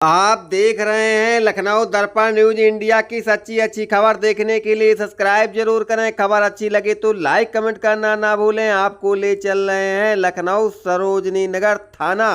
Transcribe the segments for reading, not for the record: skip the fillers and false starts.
आप देख रहे हैं लखनऊ दर्पण न्यूज इंडिया की सच्ची अच्छी खबर देखने के लिए सब्सक्राइब जरूर करें। खबर अच्छी लगे तो लाइक कमेंट करना ना भूलें। आपको ले चल रहे हैं लखनऊ सरोजनी नगर थाना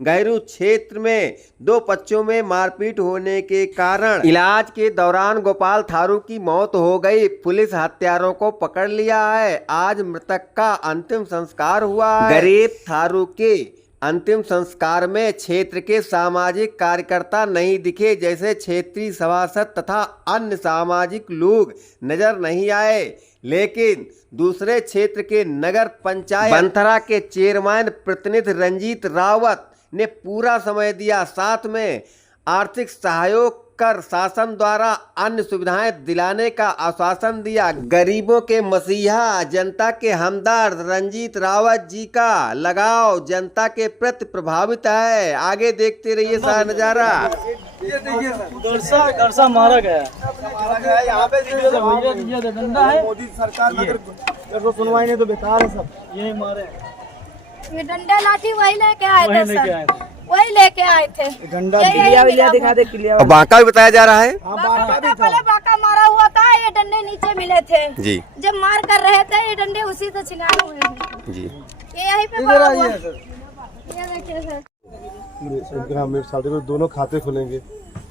गहरू क्षेत्र में दो बच्चों में मारपीट होने के कारण इलाज के दौरान गोपाल थारू की मौत हो गई। पुलिस हत्यारों को पकड़ लिया है। आज मृतक का अंतिम संस्कार हुआ है। गरीब थारू के अंतिम संस्कार में क्षेत्र के सामाजिक कार्यकर्ता नहीं दिखे, जैसे क्षेत्रीय सभासद तथा अन्य सामाजिक लोग नजर नहीं आए, लेकिन दूसरे क्षेत्र के नगर पंचायत बंथरा के चेयरमैन प्रतिनिधि रंजीत रावत ने पूरा समय दिया। साथ में आर्थिक सहयोग कर शासन द्वारा अन्य सुविधाएं दिलाने का आश्वासन दिया। गरीबों के मसीहा, जनता के हमदर्द रंजीत रावत जी का लगाव जनता के प्रति प्रभावित है। आगे देखते रहिए सारा नजारा। ये देखिए दरसा मारा गया यहाँ पे। ये डंडा है, मोदी सरकार अगर सुनवाई नहीं तो बेकार है सब। यही मारे ये डंडा लाठी वही लेके आए थे, वही लेके आए थे। डंडा दिखा दे क्लियर। और बांका भी बताया जा रहा है। पहले बांका मारा हुआ था, ये डंडे नीचे मिले थे जी। जब मार कर रहे थे ये डंडे उसी से छिनाए हुए हैं जी। ये यहीं पे पड़ा हुआ है। ये देखिए सर, ग्रामीण सर्टिफिकेट दोनों खाते खुलेंगे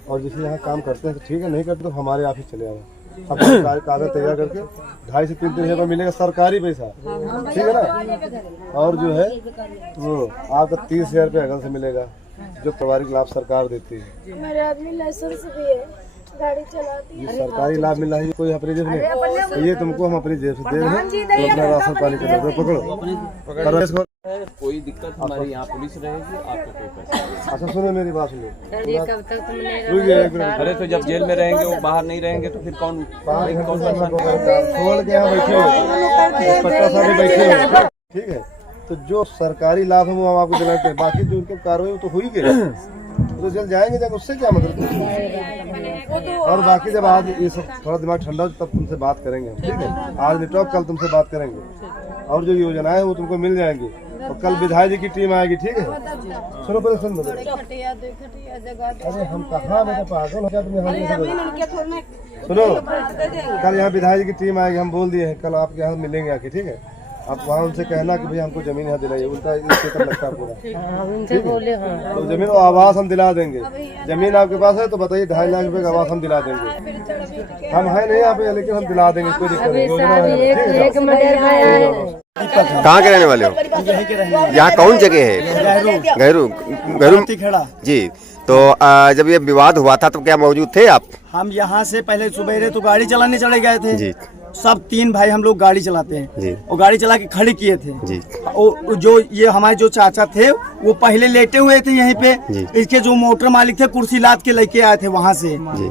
और जिसे यहाँ काम करते हैं तो ठीक है, नहीं करते तो हमारे ऑफिस चले आए। अब कागज तैयार करके 2.5 से 3 दिन पर मिलेगा सरकारी पैसा, ठीक है ना। और जो है वो आपका 30,000 रुपये अगल से मिलेगा जो पारिवारिक लाभ सरकार देती है। मेरे आदमी लाइसेंस भी है, गाड़ी चलाती है। ये सरकारी लाभ मिल रहा है, कोई अपनी जेब नहीं, तो ये तुमको हम अपनी जेब से दे रहे हैं। तो अपना राशन पानी का पकड़ो। कोई दिक्कत हमारी यहाँ पुलिस रहेगी, आपको कोई पैसा नहीं। अच्छा सुनो मेरी बात सुनो। अरे तो जब जेल में रहेंगे वो बाहर नहीं रहेंगे तो फिर कौन छोड़ के यहाँ बैठे हो, पट्टा साहब भी बैठे हो, ठीक है। तो जो सरकारी लाभ है वो हम आपको दिलाते हैं, बाकी जो उनके कार्रवाई तो हुई गई, तो जल्द जाएंगे जब, उससे क्या मतलब। और बाकी जब आज ये सब थोड़ा दिमाग ठंडा हो तब तुमसे बात करेंगे हम, ठीक है। आज निपटाओ, कल तुमसे बात करेंगे और जो योजनाएं वो तुमको मिल जाएंगी। और कल विधायक जी की टीम आएगी, ठीक है। सुनो पहले सुन। अरे हम कहाँ बेटा पागल हो गया तुम्हें। सुनो, कल यहाँ विधायक जी की टीम आएगी, हम बोल दिए हैं कल आपके यहाँ मिलेंगे आके, ठीक है। आप वहाँ उनसे कहना कि भाई हमको जमीन यहाँ दिलाइए, उनका इस लगता है पूरा, उनसे बोले हाँ। तो जमीन और आवास हम दिला देंगे। जमीन आपके पास है तो बताइए, 2.5 लाख रुपए का आवास हम दिला देंगे। हम है नहीं यहाँ पे, लेकिन हम दिला देंगे, कोई दिक्कत नहीं। कहाँ के रहने वाले हो? यहाँ कौन जगह है? गहरू जी। तो जब ये विवाद हुआ था तो क्या मौजूद थे आप? हम यहाँ से पहले सुबह तो गाड़ी चलाने चले गए थे जी। सब 3 भाई हम लोग गाड़ी चलाते हैं जी। और गाड़ी चला के खड़ी किए थे जी। जो ये हमारे जो चाचा थे वो पहले लेटे हुए थे यहीं पे जी। इसके जो मोटर मालिक थे कुर्सी लाद के लेके आए थे वहाँ से जी।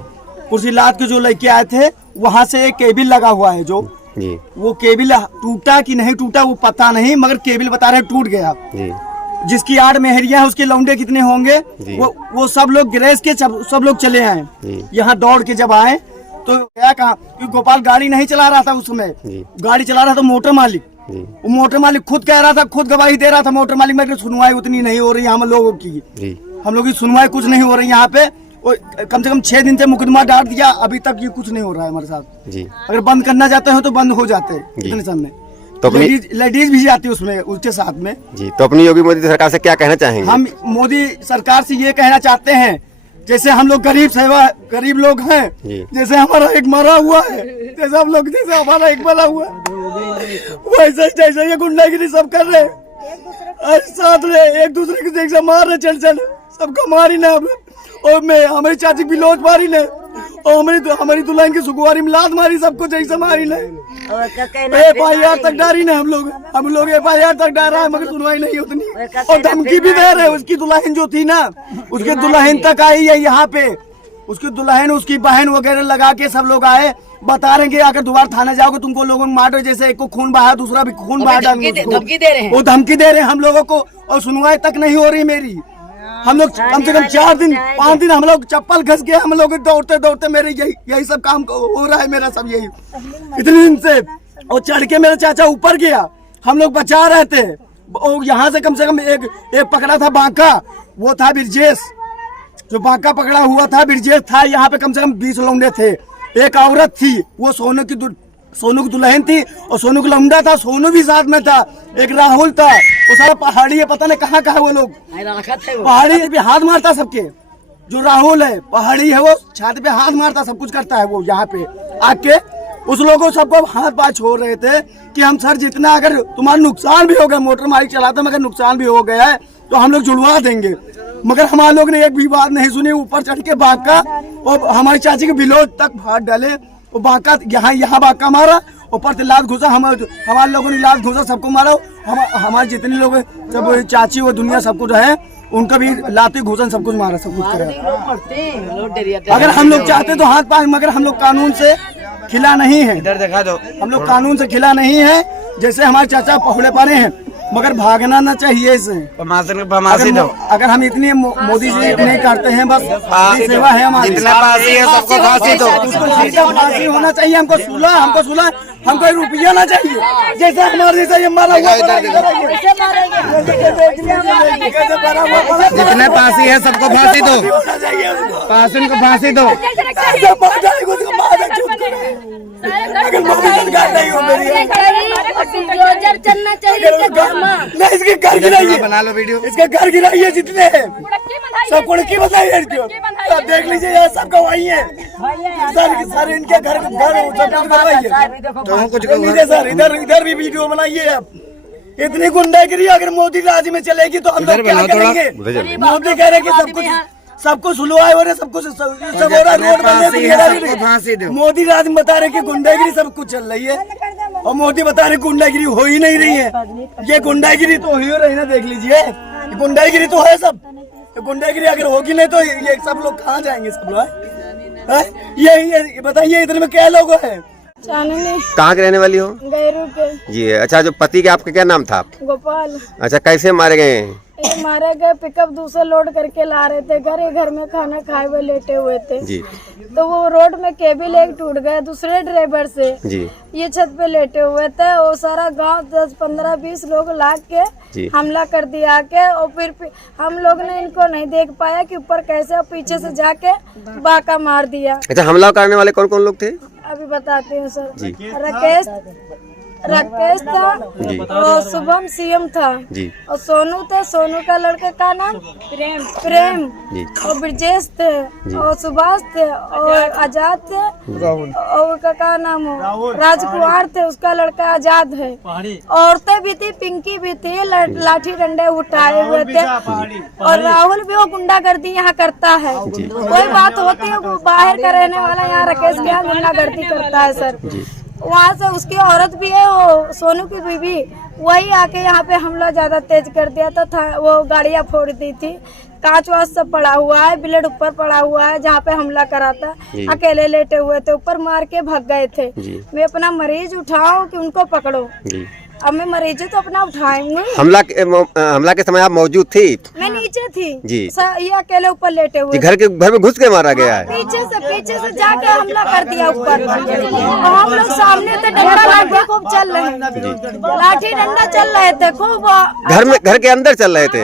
कुर्सी लाद के जो लेके आए थे वहाँ से एक केबिल लगा हुआ है जो जी। वो केबिल टूटा कि नहीं टूटा वो पता नहीं, मगर केबिल बता रहे टूट गया जी। जिसकी 8 मेहरिया है उसके लौंडे कितने होंगे वो सब लोग गिरेज के सब लोग चले आए। यहाँ दौड़ के जब आए तो क्या कहा कि गोपाल गाड़ी नहीं चला रहा था उस समय, गाड़ी चला रहा था मोटर मालिक। वो मोटर मालिक खुद कह रहा था, खुद गवाही दे रहा था मोटर मालिक में, सुनवाई उतनी नहीं हो रही हम लोगों की, हम लोग की सुनवाई कुछ नहीं हो रही यहाँ पे। कम से कम 6 दिन से मुकदमा डाल दिया, अभी तक ये कुछ नहीं हो रहा है हमारे साथ जी। अगर बंद करना चाहते हो तो बंद हो जाते हैं इतने समय। तो लेडीज भी जाती है उसमें उसके साथ में जी। तो अपनी योगी मोदी सरकार से क्या कहना चाहेंगे? हम मोदी सरकार से ये कहना चाहते हैं, जैसे हम लोग गरीब लोग हैं, जैसे हमारा एक मरा हुआ है, जैसे हम लोग जैसे हमारा एक मरा हुआ है, वैसे जैसे ये गुंडागिरी सब कर रहे हैं, साथ में एक दूसरे के जैसे मार रहे, चल सबका मारी ना। और मैं हमारी चाची भी लोट मारी ने, और हमारी दुल्हन की सुकुवारी में लात मारी, सबको जैसे मारी ने। FIR तक डारी ने हम लोग FIR तक डारा है, मगर सुनवाई नहीं उतनी। और धमकी भी दे रहे, उसकी दुल्हन जो थी ना, उसके दुल्हन तक आई है यहाँ पे, उसकी दुल्हन उसकी बहन वगैरह लगा के सब लोग आए, बता रहे हैं कि अगर दोबारा थाना जाओगे तुमको लोगों में मारो, जैसे एक को खून बहा दूसरा भी खून बहा डालेंगे। धमकी दे रहे हैं, वो धमकी दे रहे हैं हम लोगों को, और सुनवाई तक नहीं हो रही मेरी। हम लोग कम से कम 4 दिन 5 दिन हम लोग चप्पल घस गए, हम लोग दौड़ते दौड़ते मेरे यही सब काम हो रहा है मेरा सब यही इतने दिन से। और चढ़ के मेरा चाचा ऊपर गया, हम लोग बचा रहे थे। यहाँ से कम एक पकड़ा था बांका, वो था ब्रजेश, जो बांका पकड़ा हुआ था ब्रिजेश था, यहाँ पे कम से कम 20 लौंडे थे। एक औरत थी, वो सोनू की दुल्हन थी और सोनू का लौंडा था, सोनू भी साथ में था। एक राहुल था, वो सारा पहाड़ी है, पता नहीं कहाँ कहाँ वो लोग पहाड़ी पे हाथ मारता सबके। जो राहुल है पहाड़ी है, वो छाती पे हाथ मारता, सब कुछ करता है वो। यहाँ पे आके उस लोगों सबको हाथ पाँव छोड़ रहे थे कि हम सर जितना अगर तुम्हारा नुकसान भी हो गया, मोटर बाइक चलाते मगर नुकसान भी हो गया है तो हम लोग जुड़वा देंगे। मगर हमारे लोग ने एक भी बात नहीं सुनी। ऊपर चढ़ के बांका और हमारी चाची के बिलोज तक हाथ डाले। वो बांका यहाँ बांका मारा, ऊपर से लात घुसा, हमारे लोगों ने लात घुसा, सबको मारा। हमारे जितने लोग सब चाची वो दुनिया सब कुछ है, उनका भी लाते घुसन सब कुछ मारा, सब कुछ करा। अगर हम लोग चाहते तो हाथ पाँव, मगर हम लोग कानून से खिला नहीं है। इधर दिखा दो, हम लोग कानून से खिला नहीं है। जैसे हमारे चाचा पहुले पारे हैं, मगर भागना ना चाहिए इसे। अगर हम इतनी मोदी जी नहीं करते हैं, बस सेवा है हमारी। सबको फांसी दो, फांसी होना चाहिए। हमको सुलह, हमको रुपया ना चाहिए। जैसे हमारे जैसे ये मारा हुआ, जितने फांसी है सबको फांसी दो, फांसी को फांसी दो। अगर मोदी सरकार नहीं हो मेरी, चलना चाहिए नहीं, इसके घर गिराइए, बना लो वीडियो, इसके घर गिराइए जितने हैं सब कुड़की बताइए इसको। सब देख लीजिए, यहाँ सब गवाही है सर इनके घर कुछ लीजिए सर। इधर भी वीडियो बनाइए आप। इतनी गुंडागिरी अगर मोदी राज में चलेगी तो हम लोग क्या करेंगे? मोदी कह रहे कि सब कुछ सुलवा हो रहा, सब कुछ सब हो रहा, रोड बन। मोदी राज में बता रहे कि गुंडागिरी सब कुछ चल रही है, और मोदी बता रहे गुंडागिरी हो ही नहीं रही है। ये गुंडागिरी तो हो ही रही ना, देख लीजिए, गुंडागिरी तो है सब। गुंडागिरी अगर होगी नहीं तो ये सब लोग कहाँ जाएंगे? सब लोग ये बताइए, इधर में क्या लोग हैं? कहाँ के रहने वाली हो? गैरू के जी। अच्छा, जो पति के आपका क्या नाम था? गोपाल। अच्छा, कैसे मारे गए हैं? ये मारे गए, पिकअप दूसरे लोड करके ला रहे थे, घर में खाना खाए हुए लेटे हुए थे जी। तो वो रोड में केबिल एक टूट गया दूसरे ड्राइवर से जी। ये छत पे लेटे हुए थे। वो सारा गांव 10, 15, 20 लोग लाग के हमला कर दिया के, और फिर हम लोग ने इनको नहीं देख पाया कि ऊपर कैसे, और पीछे से जाके बाका मार दिया। अच्छा, हमला करने वाले कौन कौन लोग थे? अभी बताती हूँ सर। राकेश था और शुभम सीएम था जी। और सोनू थे, सोनू का लड़के का नाम प्रेम और ब्रजेश थे और सुभाष थे और आजाद थे और उसका नाम हो राजकुमार थे, उसका लड़का आजाद है। औरतें भी थी, पिंकी भी थी, लाठी डंडे उठाए हुए थे। और राहुल भी वो गुंडागर्दी यहाँ करता है। कोई बात होती है, वो बाहर का रहने वाला यहाँ राकेश के यहाँ गुंडागर्दी करता है सर। वहाँ से उसकी औरत भी है, वो सोनू की बीवी, वही आके यहाँ पे हमला ज्यादा तेज कर दिया था। वो गाड़ियाँ फोड़ दी थी, कांच वाच सब पड़ा हुआ है, ब्लेड ऊपर पड़ा हुआ है जहाँ पे हमला करा था। अकेले लेटे हुए थे, ऊपर मार के भाग गए थे। मैं अपना मरीज उठाऊं कि उनको पकड़ो? अब मैं मरीज तो अपना उठाऊंगी। हमला के समय आप मौजूद थी? मैं नीचे थी जी। ये अकेले ऊपर लेटे हुए, घर में घुस के मारा गया है? पीछे से जाके हमला कर दिया ऊपर। हम लोग सामने थे, डंडा लाठी खूब चल रहे हैं, लाठी डंडा चल रहे थे खूब। घर के अंदर चल रहे थे?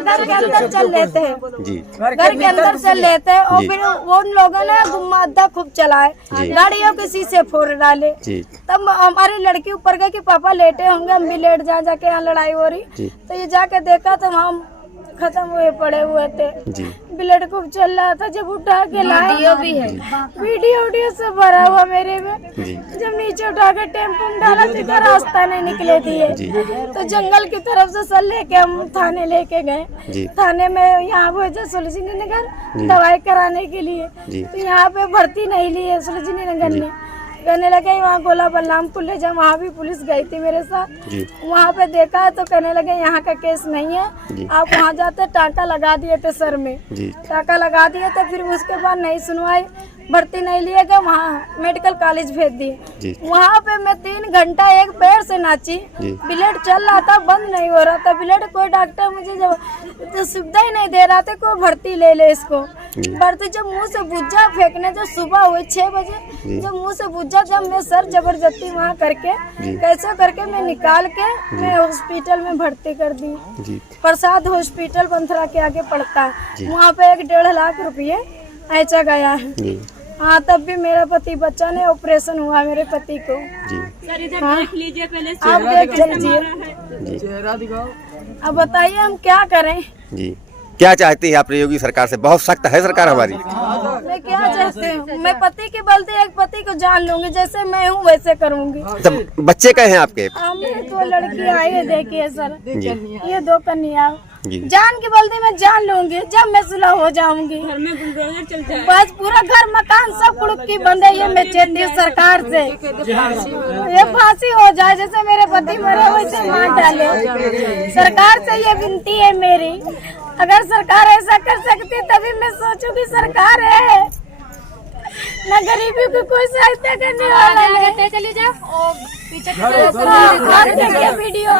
घर के अंदर चल रहे थे जी, घर के अंदर चल रहे थे। और फिर वो लोगों ने गुम्मादा खूब चलाए, गाड़ियों के शीशे फोड़ डाले। तब हमारी लड़की ऊपर गई कि पापा लेटे होंगे, हम भी लेट जाके यहाँ लड़ाई हो रही। तो ये जाके देखा तो हम खत्म हुए पड़े हुए थे। ब्लड खूब चल रहा था। जब उठा के लाए भी है, वीडियो सब भरा हुआ मेरे में। जब नीचे उठा के टेम्पो में डाला तो इधर रास्ता नहीं निकले दिए, तो जंगल की तरफ से सर लेके हम थाने लेके गए। थाने में यहाँ भेजा सुलझनी नगर दवाई कराने के लिए, तो यहाँ पे भर्ती नहीं ली है सुलझनी नगर ने। कहने लगे वहाँ गोला बलरामपुर ले जाओ, वहाँ भी पुलिस गई थी मेरे साथ। वहाँ पे देखा तो कहने लगे यहाँ का केस नहीं है, आप वहाँ जाते। टाँका लगा दिए थे सर में, टाँका लगा दिए थे। फिर उसके बाद नहीं सुनवाई, भर्ती नहीं लिए गए, वहाँ मेडिकल कॉलेज भेज जी। दिए। वहाँ पे मैं 3 घंटा एक पैर से नाची, जी। ब्लड चल रहा था, बंद नहीं हो रहा था ब्लड। कोई डॉक्टर मुझे जो सुविधा ही नहीं दे रहा था, कोई भर्ती ले ले इसको। भर्ती जब मुंह से भुज्जा फेंकने, जो सुबह हुई 6 बजे, जब मुंह से भुज्जा, जब मैं सर जबरदस्ती वहाँ करके कैसे करके मैं निकाल के मैं हॉस्पिटल में भर्ती कर दी। जी। प्रसाद हॉस्पिटल बंथरा के आगे पड़ता है, वहाँ पे 1-1.5 लाख रुपये ऐसा गया है। जी। हाँ, तब भी मेरा पति बच्चा ने ऑपरेशन हुआ मेरे पति को। जी। हाँ, आप देख लीजिए, चेहरा दिखाओ। अब बताइए हम क्या करें। जी। क्या चाहती है आप योगी सरकार से? बहुत सख्त है सरकार हमारी। मैं क्या चाहती हूँ, मैं पति की बलते एक पति को जान लूंगी, जैसे मैं हूँ वैसे करूंगी। तो बच्चे कहे हैं आपके? हमें 2 लड़की आई है, देखिए सर, जी। ये 2 कन्या। जी। जान की बलती में जान लूंगी जब मैं सुलह हो जाऊंगी। घर में बुलडोजर चलता है, बस पूरा घर मकान सब कुड़की बंद है। ये मैं चाहती हूँ सरकार से ये फांसी हो जाए, जैसे मेरे पति मरे वैसे मार डाले। सरकार से ये विनती है मेरी, अगर सरकार ऐसा कर सकती तभी मैं सोचूंगी सरकार है न, गरीबी की कोई सहायता करने वाला नहीं। चली जाओ वीडियो।